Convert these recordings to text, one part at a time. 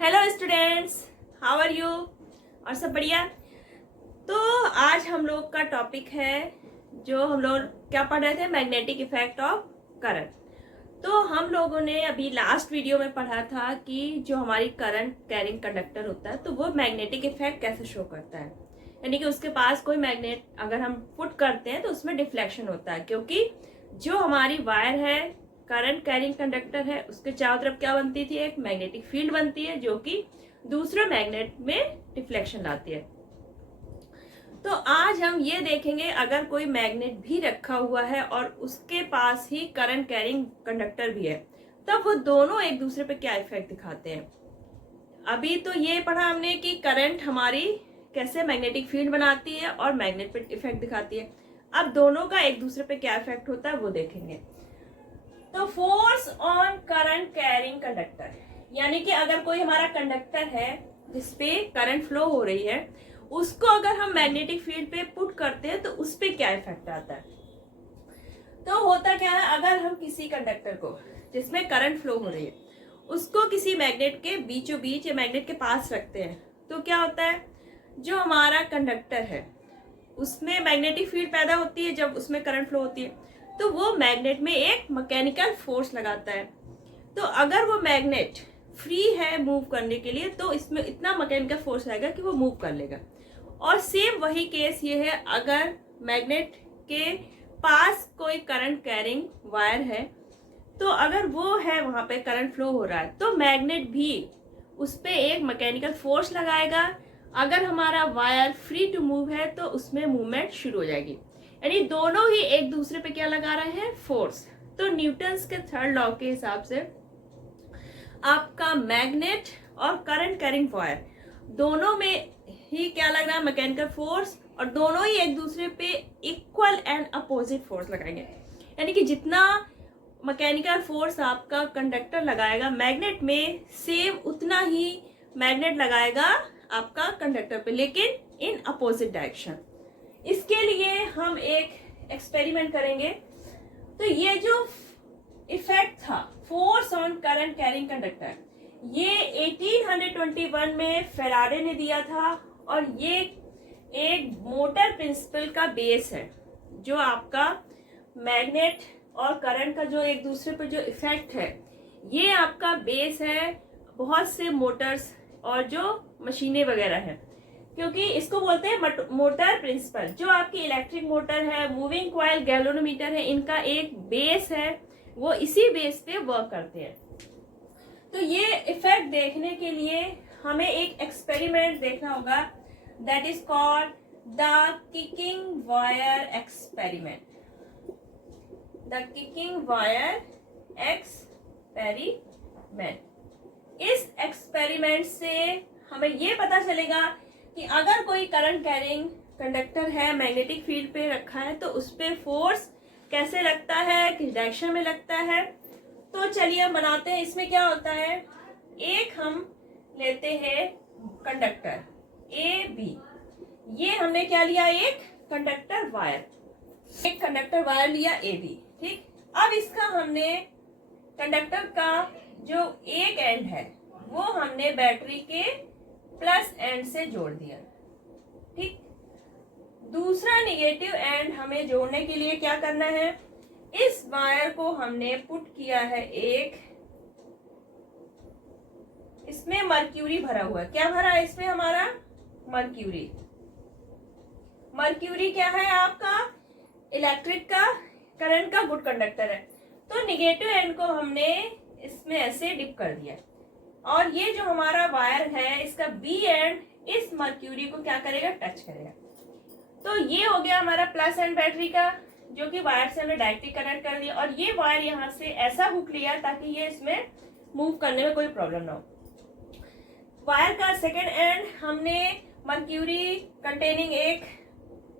Hello students, how are you. और सब बढ़िया। तो आज हम लोग का टॉपिक है, जो हम लोग क्या पढ़ रहे थे, मैग्नेटिक इफेक्ट ऑफ करंट। तो हम लोगों ने अभी लास्ट वीडियो में पढ़ा था कि जो हमारी करंट कैरिंग कंडक्टर होता है तो वो मैग्नेटिक इफेक्ट कैसे शो करता है। यानी कि उसके पास कोई मैग्नेट अगर हम पुट करते हैं तो उसमें डिफ्लेक्शन होता है, क्योंकि जो हमारी वायर है, करंट कैरिंग कंडक्टर है, उसके चारों तरफ क्या बनती थी, एक मैग्नेटिक फील्ड बनती है जो कि दूसरे मैग्नेट में डिफ्लेक्शन लाती है। तो आज हम ये देखेंगे, अगर कोई मैग्नेट भी रखा हुआ है और उसके पास ही करंट कैरिंग कंडक्टर भी है, तब वो दोनों एक दूसरे पे क्या इफेक्ट दिखाते हैं। अभी तो ये पढ़ा हमने कि करंट हमारी कैसे मैग्नेटिक फील्ड बनाती है और मैग्नेट पे इफेक्ट दिखाती है। अब दोनों का एक दूसरे पे क्या इफेक्ट होता है वो देखेंगे। तो force on current carrying conductor, यानी कि अगर कोई हमारा कंडक्टर है जिसपे करंट फ्लो हो रही है, उसको अगर हम मैग्नेटिक फील्ड पे पुट करते हैं तो उस पे क्या इफेक्ट आता है। तो होता क्या है, अगर हम किसी कंडक्टर को जिसमें करंट फ्लो हो रही है उसको किसी मैग्नेट के बीचों बीच या मैग्नेट के पास रखते हैं, तो क्या होता है, जो हमारा कंडक्टर है उसमें मैग्नेटिक फील्ड पैदा होती है। जब उसमें करंट फ्लो होती है तो वो मैग्नेट में एक मैकेनिकल फोर्स लगाता है। तो अगर वो मैग्नेट फ्री है मूव करने के लिए तो इसमें इतना मैकेनिकल फोर्स आएगा कि वो मूव कर लेगा। और सेम वही केस ये है, अगर मैग्नेट के पास कोई करंट कैरिंग वायर है तो अगर वो है, वहां पे करंट फ्लो हो रहा है, तो मैग्नेट भी उस पे एक मैकेनिकल फोर्स लगाएगा। अगर हमारा वायर फ्री टू मूव है तो उसमें मूवमेंट शुरू हो जाएगी। यानी दोनों ही एक दूसरे पे क्या लगा रहे हैं, फोर्स। तो न्यूटन्स के थर्ड लॉ के हिसाब से आपका मैग्नेट और करंट कैरिंग वायर दोनों में ही क्या लग रहा है, मैकेनिकल फोर्स, और दोनों ही एक दूसरे पे इक्वल एंड अपोजिट फोर्स लगाएंगे। यानी कि जितना मैकेनिकल फोर्स आपका कंडक्टर लगाएगा मैग्नेट में, सेम उतना ही मैग्नेट लगाएगा आपका कंडक्टर पे, लेकिन इन अपोजिट डायरेक्शन। इसके लिए हम एक एक्सपेरिमेंट करेंगे। तो ये जो इफेक्ट था force on current carrying conductor, ये 1821 में फेराडे ने दिया था, और ये एक मोटर प्रिंसिपल का बेस है। जो आपका मैग्नेट और करंट का जो एक दूसरे पर जो इफेक्ट है, ये आपका बेस है बहुत से मोटर्स और जो मशीनें वगैरह है, क्योंकि इसको बोलते हैं मोटर प्रिंसिपल। जो आपकी इलेक्ट्रिक मोटर है, मूविंग कॉइल, गैल्वेनोमीटर है, इनका एक बेस है, वो इसी बेस पे वर्क करते हैं। तो ये इफेक्ट देखने के लिए हमें एक एक्सपेरिमेंट देखना होगा, that is called the kicking wire experiment. The kicking wire experiment. इस एक्सपेरिमेंट से हमें ये पता चलेगा कि अगर कोई करंट कैरिंग कंडक्टर है, मैग्नेटिक फील्ड पे रखा है, तो उस पे फोर्स कैसे लगता है, किस डायरेक्शन में लगता है। तो चलिए हम बनाते हैं। इसमें क्या होता है, एक हम लेते हैं कंडक्टर ए बी। ये हमने क्या लिया, एक कंडक्टर वायर, एक कंडक्टर वायर लिया ए बी। ठीक, अब इसका हमने कंडक्टर का जो एक एंड है वो हमने बैटरी के प्लस एंड से जोड़ दिया। ठीक, दूसरा निगेटिव एंड हमें जोड़ने के लिए क्या करना है, इस वायर को हमने पुट किया है एक, इसमें मर्क्यूरी भरा हुआ है। क्या भरा है इसमें हमारा, मर्क्यूरी। मर्क्यूरी क्या है, आपका इलेक्ट्रिक का, करंट का गुड कंडक्टर है। तो निगेटिव एंड को हमने इसमें ऐसे डिप कर दिया, और ये जो हमारा वायर है इसका बी एंड इस मर्क्यूरी को क्या करेगा, टच करेगा। तो ये हो गया हमारा प्लस एंड बैटरी का, जो कि वायर से हमने डायरेक्टली कनेक्ट कर दिया, और ये वायर यहाँ से ऐसा हुक लिया ताकि ये इसमें मूव करने में कोई प्रॉब्लम ना हो। वायर का सेकेंड एंड हमने मर्क्यूरी कंटेनिंग एक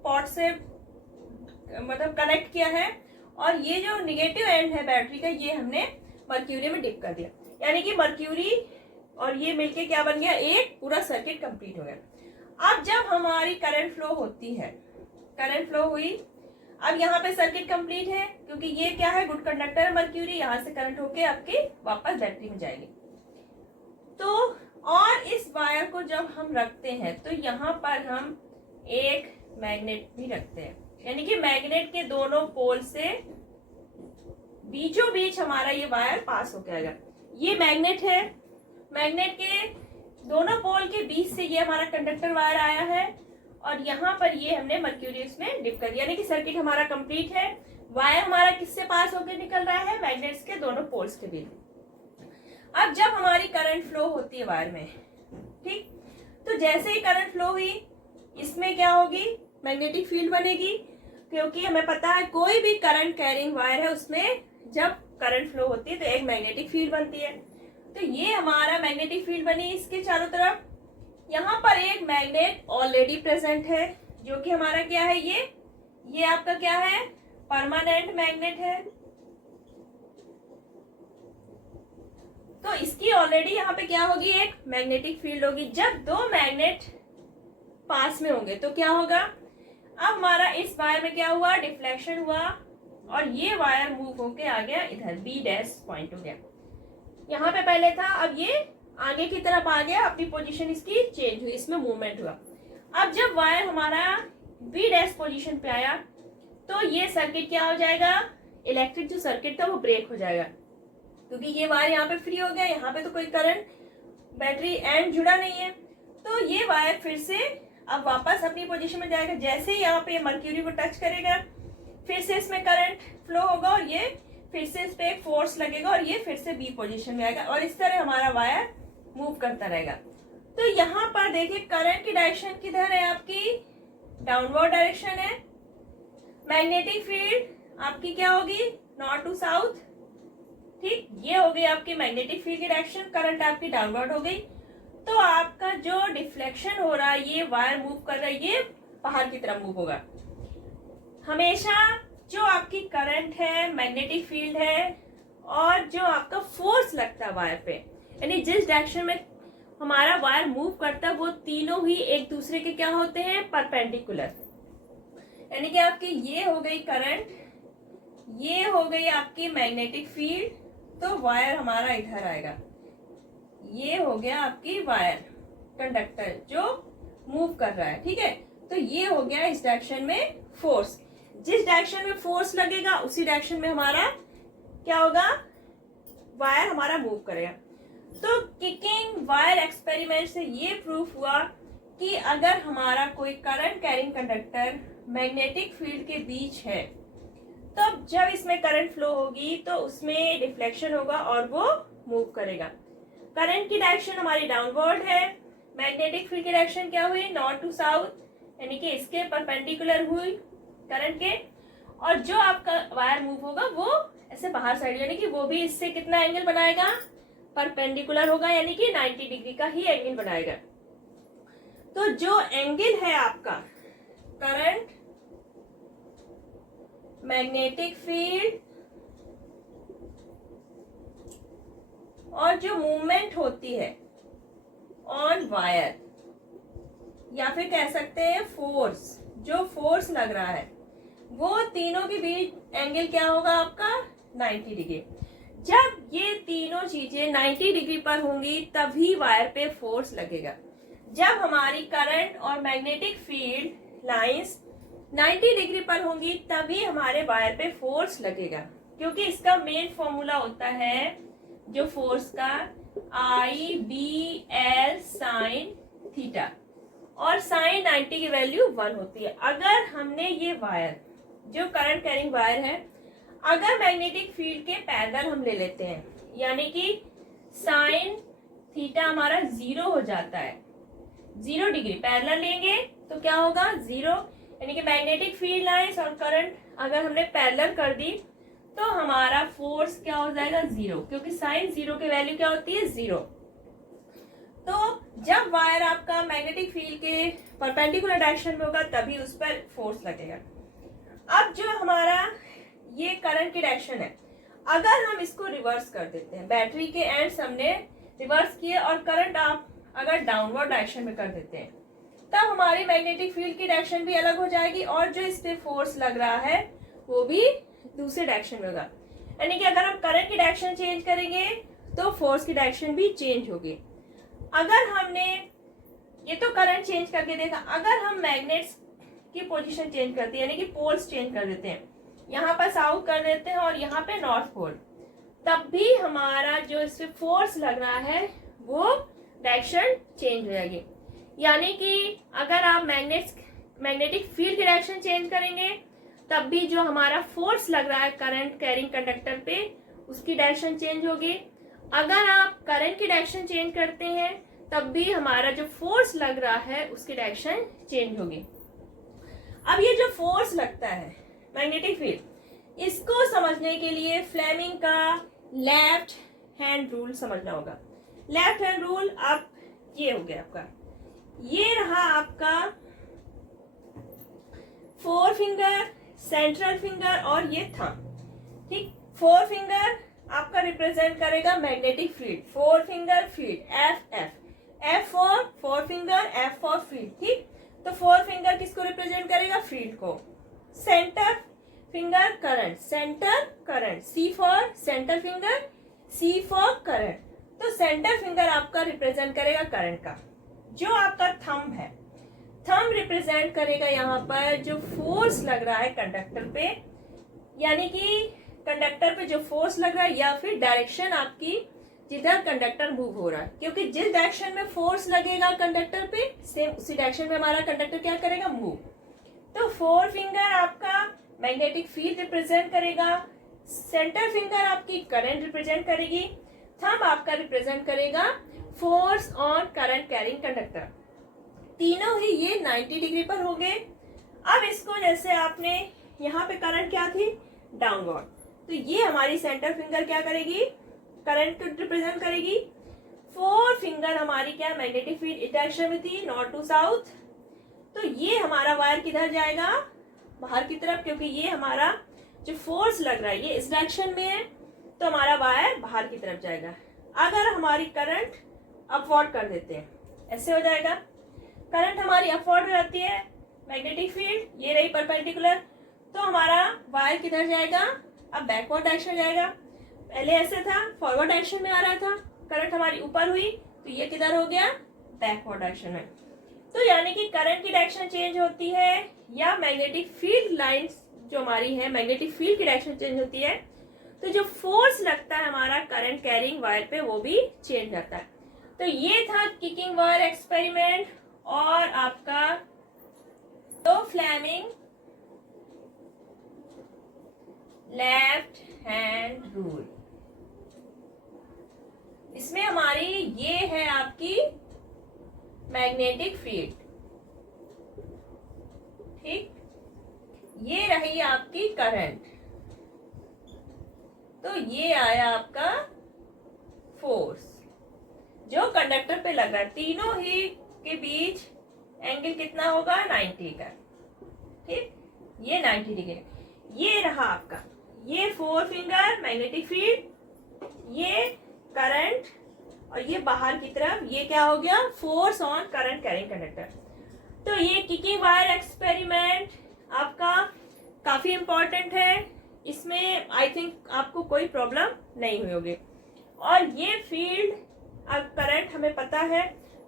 पॉट से मतलब कनेक्ट किया है, और ये जो निगेटिव एंड है बैटरी का, ये हमने मर्क्यूरी में डिप कर दिया। यानी कि मर्क्यूरी और ये मिलके क्या बन गया, एक पूरा सर्किट कंप्लीट हो गया। अब जब हमारी करंट फ्लो होती है, करंट फ्लो हुई, अब यहाँ पे सर्किट कंप्लीट है, क्योंकि ये क्या है, गुड कंडक्टर है मर्क्यूरी, यहाँ से करंट होके आपके वापस बैटरी में जाएगी। तो इस वायर को जब हम रखते हैं तो यहाँ पर हम एक मैग्नेट भी रखते हैं, यानी कि मैग्नेट के दोनों पोल से बीचों बीच हमारा ये वायर पास होकर आएगा। ये मैग्नेट है, मैग्नेट के दोनों पोल के बीच से ये हमारा कंडक्टर वायर आया है और यहाँ पर ये हमने मर्क्यूरी उसमें डिप कर दिया, यानी कि सर्किट हमारा कंप्लीट है। वायर हमारा किससे पास होकर निकल रहा है? मैग्नेट्स के दोनों पोल्स के बीच। अब जब हमारी करंट फ्लो होती है वायर में, ठीक, तो जैसे ही करंट फ्लो हुई इसमें क्या होगी? मैग्नेटिक फील्ड बनेगी, क्योंकि हमें पता है कोई भी करंट कैरिंग वायर है उसमें जब करंट फ्लो होती है तो एक मैग्नेटिक फील्ड बनती है। तो ये हमारा मैग्नेटिक फील्ड बनी इसके चारों तरफ। यहाँ पर एक मैग्नेट ऑलरेडी प्रेजेंट है जो कि हमारा क्या है? ये आपका क्या है? परमानेंट मैग्नेट है। तो इसकी ऑलरेडी यहाँ पे क्या होगी? एक मैग्नेटिक फील्ड होगी। जब दो मैग्नेट पास में होंगे तो क्या होगा? अब हमारा इस वायर में क्या हुआ? डिफ्लेक्शन हुआ और ये वायर मूव होके आ गया इधर, बी डैश पॉइंट हो गया। यहाँ पे पहले था, अब ये आगे की तरफ आ गया, अपनी पोजीशन इसकी चेंज हुई, इसमें मूवमेंट हुआ। अब जब वायर हमारा बी डैश पोजीशन पे आया तो ये सर्किट क्या हो जाएगा? इलेक्ट्रिक जो सर्किट था वो ब्रेक हो जाएगा, क्योंकि ये वायर यहाँ पे फ्री हो गया, यहाँ पे तो कोई करंट बैटरी एंड जुड़ा नहीं है। तो ये वायर फिर से अब वापस अपनी पोजीशन में जाएगा। जैसे ही यहाँ पे मर्क्यूरी को टच करेगा फिर से इसमें करंट फ्लो होगा और ये फिर से इस पे एक फोर्स लगेगा और ये फिर से बी पोजीशन में आएगा और इस तरह हमारा वायर मूव करता रहेगा। तो यहाँ पर देखिए करंट की डायरेक्शन किधर है? आपकी डाउनवर्ड डायरेक्शन है। मैग्नेटिक फील्ड आपकी क्या होगी? नॉर्थ टू साउथ, ठीक, ये हो गई आपकी मैग्नेटिक फील्ड की डायरेक्शन। करंट आपकी डाउनवर्ड हो गई। तो आपका जो डिफ्लेक्शन हो रहा है, ये वायर मूव कर रहा है, ये बाहर की तरफ मूव होगा। हमेशा जो आपकी करंट है, मैग्नेटिक फील्ड है और जो आपका फोर्स लगता है वायर पे, यानी जिस डायरेक्शन में हमारा वायर मूव करता है, वो तीनों ही एक दूसरे के क्या होते हैं? परपेंडिकुलर। यानी कि आपकी ये हो गई करंट, ये हो गई आपकी मैग्नेटिक फील्ड, तो वायर हमारा इधर आएगा। ये हो गया आपकी वायर कंडक्टर जो मूव कर रहा है, ठीक है। तो ये हो गया इस डायरेक्शन में फोर्स। जिस डायरेक्शन में फोर्स लगेगा उसी डायरेक्शन में हमारा क्या होगा? वायर हमारा मूव करेगा। तो किकिंग वायर एक्सपेरिमेंट से ये प्रूफ हुआ कि अगर हमारा कोई current carrying conductor magnetic field के बीच है तो जब इसमें करंट फ्लो होगी तो उसमें डिफ्लेक्शन होगा और वो मूव करेगा। करंट की डायरेक्शन हमारी डाउनवर्ड है, मैग्नेटिक फील्ड की डायरेक्शन क्या हुई? नॉर्थ टू साउथ, यानी कि इसके परपेंडिकुलर हुई करंट के, और जो आपका वायर मूव होगा वो ऐसे बाहर साइड, यानी कि वो भी इससे कितना एंगल बनाएगा? परपेंडिकुलर होगा, यानी कि 90 डिग्री का ही एंगल बनाएगा। तो जो एंगल है आपका करंट, मैग्नेटिक फील्ड और जो मूवमेंट होती है ऑन वायर, या फिर कह सकते हैं फोर्स, जो फोर्स लग रहा है, वो तीनों के बीच एंगल क्या होगा आपका? 90 डिग्री। जब ये तीनों चीजें 90 डिग्री पर होंगी तभी वायर पे फोर्स लगेगा। जब हमारी करंट और मैग्नेटिक फील्ड लाइंस 90 डिग्री पर होंगी तभी हमारे वायर पे फोर्स लगेगा, क्योंकि इसका मेन फॉर्मूला होता है जो फोर्स का I/B/L साइन थीटा, और साइन 90 की वैल्यू 1 होती है। अगर हमने ये वायर जो करंट कैरिंग वायर है, अगर मैग्नेटिक फील्ड के पैरेलल हम ले लेते हैं, यानी कि साइन थीटा हमारा 0 हो जाता है, 0 डिग्री पैरेलल लेंगे तो क्या होगा? 0, यानी कि मैग्नेटिक फील्ड लाइंस और करंट अगर हमने पैरेलल कर दी तो हमारा फोर्स क्या हो जाएगा? 0, क्योंकि साइन 0 की वैल्यू क्या होती है? 0। तो जब वायर आपका मैग्नेटिक फील्ड के परपेंडिकुलर डायरेक्शन में होगा तभी उस पर फोर्स लगेगा। अब जो हमारा ये करंट की डायरेक्शन है, अगर हम इसको रिवर्स कर देते हैं, बैटरी के एंड्स हमने रिवर्स किए और करंट आप अगर डाउनवर्ड डायरेक्शन में कर देते हैं, तब हमारी मैग्नेटिक फील्ड की डायरेक्शन भी अलग हो जाएगी और जो इस पे फोर्स लग रहा है वो भी दूसरे डायरेक्शन में होगा। यानी कि अगर हम करंट की डायरेक्शन चेंज करेंगे तो फोर्स की डायरेक्शन भी चेंज होगी। अगर हमने ये तो करंट चेंज करके देखा, अगर हम मैग्नेट्स की पोजीशन चेंज करते हैं, यानी कि पोल्स चेंज कर देते हैं, यहाँ पर साउथ कर देते हैं और यहाँ पे नॉर्थ पोल, तब भी हमारा जो इस पे फोर्स लग रहा है वो डायरेक्शन चेंज हो जाएगी। यानी कि अगर आप मैग्नेटिक फील्ड की डायरेक्शन चेंज करेंगे तब भी जो हमारा फोर्स लग रहा है करंट कैरिंग कंडक्टर पे, उसकी डायरेक्शन चेंज होगी। अगर आप करंट की डायरेक्शन चेंज करते हैं तब भी हमारा जो फोर्स लग रहा है उसकी डायरेक्शन चेंज होगी। अब ये जो फोर्स लगता है मैग्नेटिक फील्ड, इसको समझने के लिए फ्लेमिंग का लेफ्ट हैंड रूल समझना होगा। लेफ्ट हैंड रूल, आप ये हो गया आपका, ये रहा आपका फोर फिंगर, सेंट्रल फिंगर और ये थंब। ठीक, फोर फिंगर आपका रिप्रेजेंट करेगा magnetic field, forefinger field, F for forefinger, F for field. ठीक, तो फोर फिंगर किसको रिप्रेजेंट करेगा? फील्ड को। Centre finger current, centre current, C for centre finger, C for current. तो centre finger आपका represent करेगा current का। जो आपका थंब है, थंब रिप्रेजेंट करेगा यहाँ पर जो फोर्स लग रहा है कंडक्टर पे, यानी कि कंडक्टर पे जो फोर्स लग रहा है या फिर डायरेक्शन आपकी जिधर कंडक्टर मूव हो रहा है, क्योंकि जिस डायरेक्शन में फोर्स लगेगा कंडक्टर पे सेम उसी डायरेक्शन में हमारा कंडक्टर क्या करेगा? मूव। तो फोर फिंगर आपका मैग्नेटिक फील्ड रिप्रेजेंट करेगा, सेंटर फिंगर आपकी करंट रिप्रेजेंट करेगी, थंब आपका रिप्रेजेंट करेगा force on current carrying conductor. तीनों ही ये 90 डिग्री पर होंगे। अब इसको जैसे आपने यहाँ पे करंट क्या थी? डाउनवर्ड, तो ये हमारी सेंटर फिंगर क्या करेगी? करंट को रिप्रेजेंट करेगी। फोर फिंगर हमारी क्या मैग्नेटिक फील्ड इस डायरेक्शन में थी, नॉर्थ टू साउथ, तो ये हमारा वायर किधर जाएगा? बाहर की तरफ, क्योंकि ये हमारा जो फोर्स लग रहा है ये इस डायरेक्शन में है, तो हमारा वायर बाहर की तरफ जाएगा। अगर हमारी करंट अपवर्ड कर देते हैं, ऐसे हो जाएगा, करंट हमारी अपवर्ड हो जाती है, मैग्नेटिक फील्ड ये रही परपेंडिकुलर, तो हमारा वायर किधर जाएगा? अब बैकवर्ड डायरेक्शन जाएगा। पहले ऐसे था, फॉरवर्ड डायरेक्शन में आ रहा था, करंट हमारी ऊपर हुई तो ये किधर हो गया? बैकवर्ड डायरेक्शन में। तो यानी कि करंट की डायरेक्शन चेंज होती है या मैग्नेटिक फील्ड लाइंस जो हमारी है मैग्नेटिक फील्ड की डायरेक्शन चेंज होती है, तो जो फोर्स लगता है हमारा करंट कैरिंग वायर पे वो भी चेंज होता है। तो ये था किकिंग वायर एक्सपेरिमेंट और आपका तो फ्लेमिंग लेफ्ट हैंड रूल। इसमें हमारी ये है आपकी मैग्नेटिक फील्ड, ठीक, ये रही आपकी करंट, तो ये आया आपका फोर्स जो कंडक्टर पे लग रहा है। तीनों ही के बीच एंगल कितना होगा? 90 का। ठीक, ये 90 डिग्री। ये रहा आपका, ये फोर फिंगर मैग्नेटिक फील्ड, ये करंट, और ये बाहर की तरफ ये क्या हो गया? Force on current carrying conductor. तो ये किकिंग वायर एक्सपेरिमेंट आपका काफी इंपॉर्टेंट है, इसमें आई थिंक आपको कोई प्रॉब्लम नहीं हुई होगी। और ये फील्ड अब करंट हमें पता है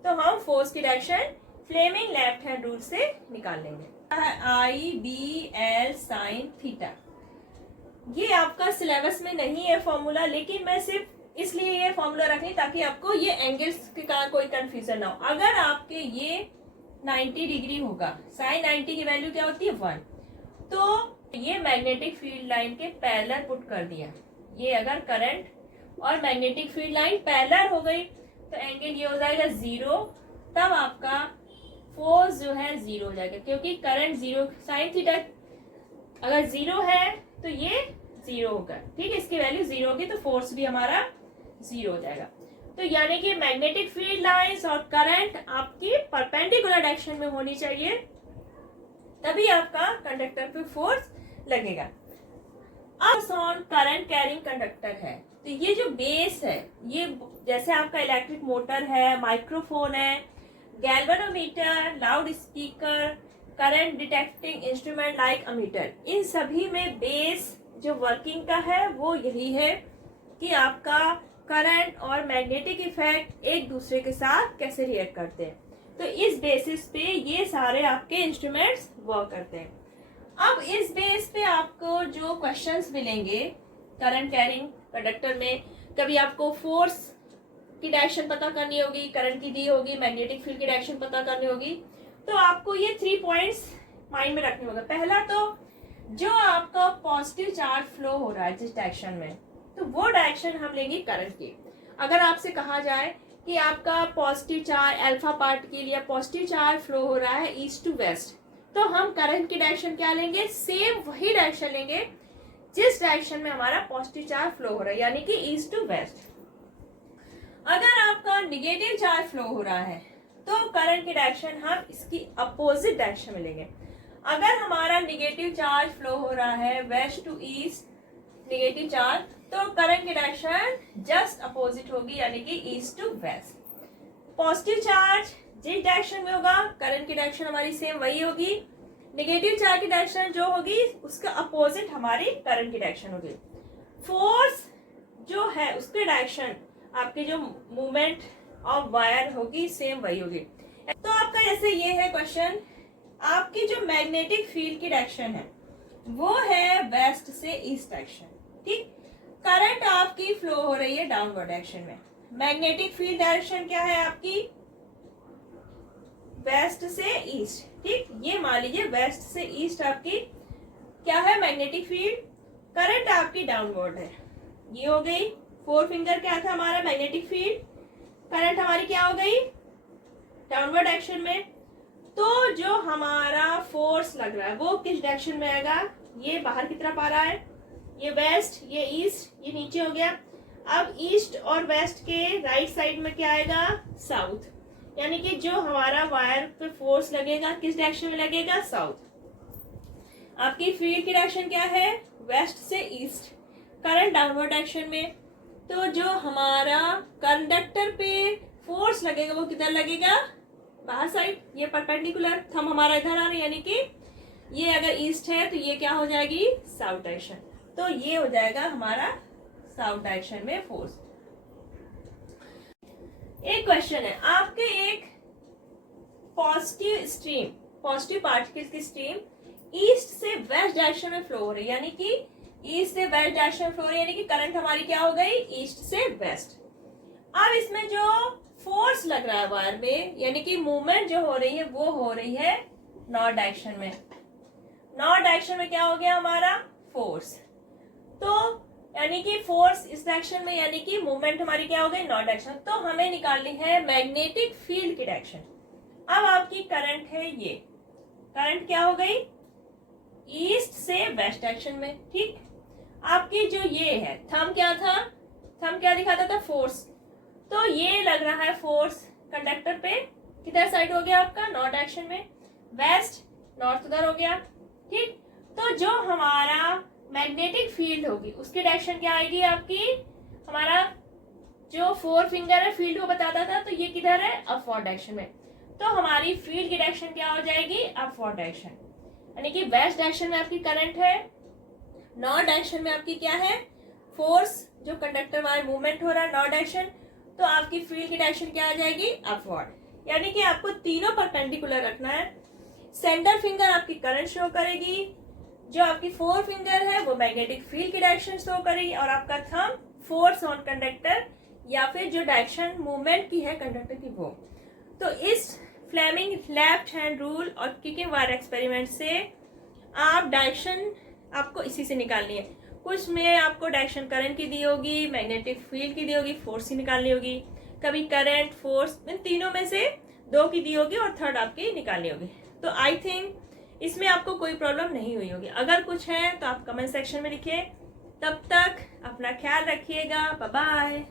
तो हम फोर्स की direction Fleming left hand rule से निकाल लेंगे। IBL sin थीटा, ये आपका सिलेबस में नहीं है फॉर्मूला, लेकिन मैं सिर्फ इसलिए ये फॉर्मूला रखी ताकि आपको ये एंगल्स का कोई कंफ्यूजन ना हो। अगर आपके ये 90 डिग्री होगा, साइन 90 की वैल्यू क्या होती है? 1, तो ये मैग्नेटिक फील्ड लाइन के पैरेलल पुट कर दिया। ये अगर करंट और मैग्नेटिक फील्ड लाइन पैरेलल हो गई तो एंगल ये हो जाएगा 0, तब आपका फोर्स जो है 0 हो जाएगा, क्योंकि करंट 0, साइन थीटा अगर 0 है तो ये 0 होगा। ठीक है, इसकी वैल्यू 0 होगी तो फोर्स भी हमारा 0 हो जाएगा। तो यानी कि मैग्नेटिक फील्ड लाइंस और करंट आपकी परपेंडिकुलर डायरेक्शन में होनी चाहिए, तभी आपका कंडक्टर पे फोर्स लगेगा। अब ऑन करंट कैरिंग कंडक्टर है, तो ये जो बेस है, ये जैसे आपका इलेक्ट्रिक मोटर है, माइक्रोफोन है, galvanometer, loud speaker, current detecting instrument like ammeter, इन सभी में बेस जो वर्किंग का है वो यही है कि आपका करंट और मैग्नेटिक इफेक्ट एक दूसरे के साथ कैसे रिएक्ट करते हैं। तो इस बेसिस पे ये सारे आपके इंस्ट्रूमेंट्स वर्क करते हैं। अब इस बेस पे आपको जो क्वेश्चंस मिलेंगे करंट कैरिंग कंडक्टर में, कभी आपको फोर्स की डायरेक्शन पता करनी होगी, करंट की दी होगी, मैग्नेटिक फील्ड की डायरेक्शन पता करनी होगी। तो आपको ये 3 पॉइंट्स माइंड में रखने होगा। पहला तो जो आपका पॉजिटिव चार्ज फ्लो हो रहा है जिस डायरेक्शन में, तो वो डायरेक्शन हम लेंगे करंट की। अगर आपसे कहा जाए कि आपका पॉजिटिव चार्ज अल्फा पार्टिकल या पॉजिटिव चार्ज फ्लो हो रहा है ईस्ट टू वेस्ट, तो हम करंट की डायरेक्शन क्या लेंगे, सेम वही डायरेक्शन लेंगे जिस डायरेक्शन में हमारा पॉजिटिव चार्ज फ्लो हो रहा है, यानी कि ईस्ट टू वेस्ट। अगर आपका निगेटिव चार्ज फ्लो हो रहा है तो करंट की डायरेक्शन हम इसकी अपोजिट डायरेक्शन में लेंगे। अगर हमारा निगेटिव चार्ज फ्लो हो रहा है west to east negative charge, तो करंट की डायरेक्शन जस्ट अपोजिट होगी, यानी कि east to west. Positive charge जिस डायरेक्शन में होगा करंट की डायरेक्शन हमारी सेम वही होगी। नेगेटिव चार्ज की डायरेक्शन जो होगी उसका अपोजिट हमारी करंट की डायरेक्शन होगी। फोर्स जो है उसकी डायरेक्शन आपकी जो मूवमेंट ऑफ वायर होगी सेम वही होगी। तो आपका जैसे ये है क्वेश्चन, आपकी जो मैग्नेटिक फील्ड की डायरेक्शन है वो है वेस्ट से ईस्ट डायरेक्शन, ठीक। करंट आपकी फ्लो हो रही है डाउनवर्ड डायरेक्शन में। मैग्नेटिक फील्ड डायरेक्शन क्या है आपकी, वेस्ट से ईस्ट, ठीक। ये मान लीजिए वेस्ट से ईस्ट आपकी क्या है मैग्नेटिक फील्ड, करंट आपकी डाउनवर्ड है। ये हो गई 4 फिंगर क्या था हमारा मैग्नेटिक फील्ड, करंट हमारी क्या हो गई डाउनवर्ड डायरेक्शन में। तो जो हमारा फोर्स लग रहा है वो किस डायरेक्शन में आएगा, ये बाहर की तरफ आ रहा है, ये वेस्ट, ये ईस्ट, ये नीचे हो गया। अब ईस्ट और वेस्ट के राइट साइड में क्या आएगा, साउथ, यानी कि जो हमारा वायर पे फोर्स लगेगा किस डायरेक्शन में लगेगा, साउथ। आपकी फील्ड की डायरेक्शन क्या है, वेस्ट से ईस्ट, करंट डाउनवर्ड डायरेक्शन में। तो जो हमारा कंडक्टर पे फोर्स लगेगा वो किधर लगेगा, बाहर साइड, ये परपेंडिकुलर, थंब हमारा इधर आ रहा है, यानी कि ये अगर ईस्ट है तो ये क्या हो जाएगी साउथ डायरेक्शन। तो ये हो जाएगा हमारा साउथ डायरेक्शन में फोर्स। एक क्वेश्चन है, आपके एक पॉजिटिव स्ट्रीम, पॉजिटिव पार्टिकल्स की स्ट्रीम ईस्ट से वेस्ट डायरेक्शन में फ्लो हो रही है, यानी कि ईस्ट से वेस्ट डायरेक्शन में फ्लो हो रही है, यानी कि करंट हमारी क्या हो गई ईस्ट से वेस्ट। अब इसमें जो फोर्स लग रहा है वायर में, यानी कि मूवमेंट जो हो रही है वो हो रही है नॉर्थ डायरेक्शन में। नॉर्थ डायरेक्शन में क्या हो गया हमारा फोर्स, तो यानी कि फोर्स इस डायरेक्शन में, यानी कि मूवमेंट हमारी क्या हो गई नॉर्थ डायरेक्शन। तो हमें निकालनी है मैग्नेटिक फील्ड की डायरेक्शन। अब आपकी करंट है ये, करंट क्या हो गई ईस्ट से वेस्ट डायरेक्शन में, ठीक। आपकी जो ये है थंब क्या था, थंब क्या दिखाता था फोर्स, तो ये लग रहा है फोर्स कंडक्टर पे, किधर साइड हो गया आपका नॉर्थ डायरेक्शन में, वेस्ट नॉर्थ उधर हो गया, ठीक। तो जो हमारा मैग्नेटिक फील्ड होगी उसकी डायरेक्शन क्या आएगी आपकी, हमारा जो 4 फिंगर है फील्ड को बताता था, तो ये किधर है अपवर्ड डायरेक्शन में। तो हमारी फील्ड की डायरेक्शन क्या हो जाएगी अपवर्ड डायरेक्शन, यानी कि वेस्ट डायरेक्शन में आपकी करंट है, नॉर्थ डायरेक्शन में आपकी क्या है फोर्स, जो कंडक्टर वायर मूवमेंट हो रहा है नॉर्थ डायरेक्शन, तो आपकी फील्ड की डायरेक्शन क्या आ जाएगी अपवर्ड। यानी कि आपको तीनों परपेंडिकुलर रखना है। सेंटर फिंगर आपकी करंट शो करेगी, जो आपकी 4 फिंगर है वो मैग्नेटिक फील्ड की डायरेक्शन शो करेगी, और आपका थंब फोर्स ऑन कंडक्टर या फिर जो डायरेक्शन मूवमेंट की है कंडक्टर की वो। तो इस फ्लेमिंग लेफ्ट हैंड रूल और किकिंग वायर एक्सपेरिमेंट से आप डायरेक्शन आपको इसी से निकालनी है। कुछ में आपको डायरेक्शन करंट की दी होगी, मैग्नेटिक फील्ड की दी होगी, फोर्स की निकालनी होगी, कभी करंट फोर्स, इन तीनों में से 2 की दी होगी और थर्ड आपकी निकालनी होगी। तो आई थिंक इसमें आपको कोई प्रॉब्लम नहीं हुई होगी। अगर कुछ है तो आप कमेंट सेक्शन में लिखिए। तब तक अपना ख्याल रखिएगा, बाय बाय।